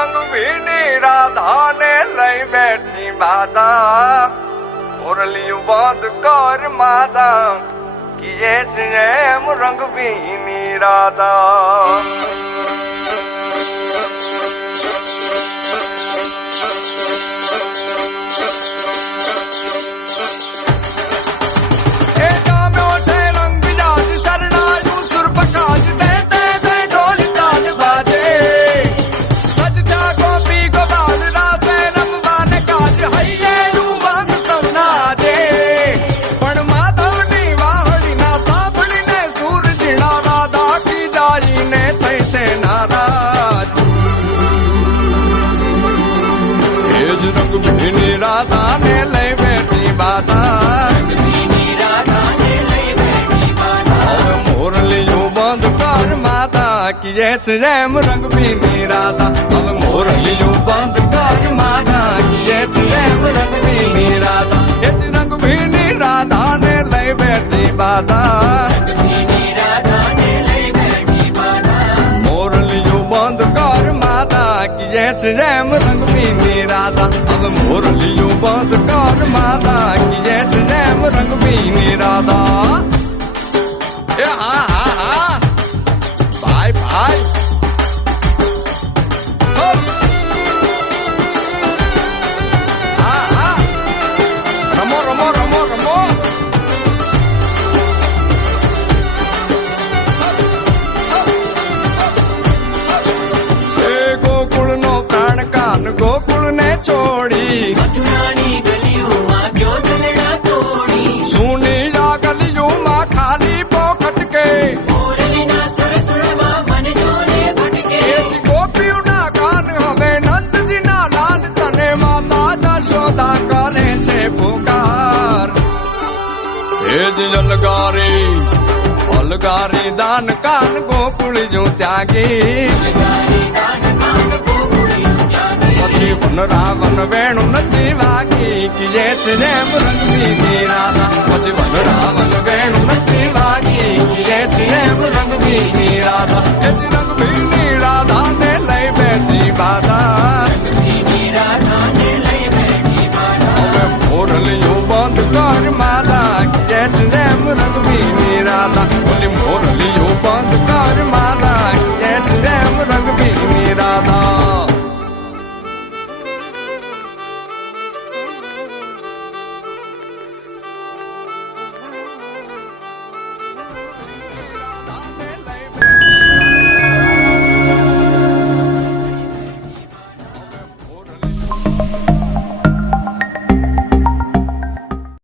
રંગ ભીની રાધા ને લઈ બેઠી માતા મુરલિયું બંધ કર માતા કીએ છે એમ રંગ ભીની રાધા રાધા ને લઈ બેઠી બાધા મોરલિયું બંધ કર માતા કીએ છે એમ રંગ ભીની રાધા હવે મોરલિયું બંધ કર માતા કીએ છે એમ રંગ ભીની રાધા એ જ રંગ ભીની રાધા ને લઈ બેઠી બાધા મોરલિયું બંધ કર માતા કીએ છે એમ રંગ ભીની રાધા હવે મોરલિયું બંધ કર માતા કીએ છે એમ રંગ ભીની રાધા એ હા હા હા ભાઈ ભાઈ હા હા રમો રમો રમો રમો ગોકુળ નો પ્રાણ કાન ગોકુળ ને છોડી સુની આ ગલીઓમાં ખાલી પોખટ કે ગોપીઓના કાન હવે નંદજીના લાલ તને માતા જશોદા કરે છે પુકાર એ જ અલગારી દાન કાન ગોકુળ જો ત્યાગી પછી વન રાવણ વેણુ નથી વાગી કીએ છે એમ રંગ ભીની રાધા પછી વન રાવણ વેણુ નથી વાગી કીએ છે એમ રંગ ભીની રાધા એ રંગ ભીની રાધા ને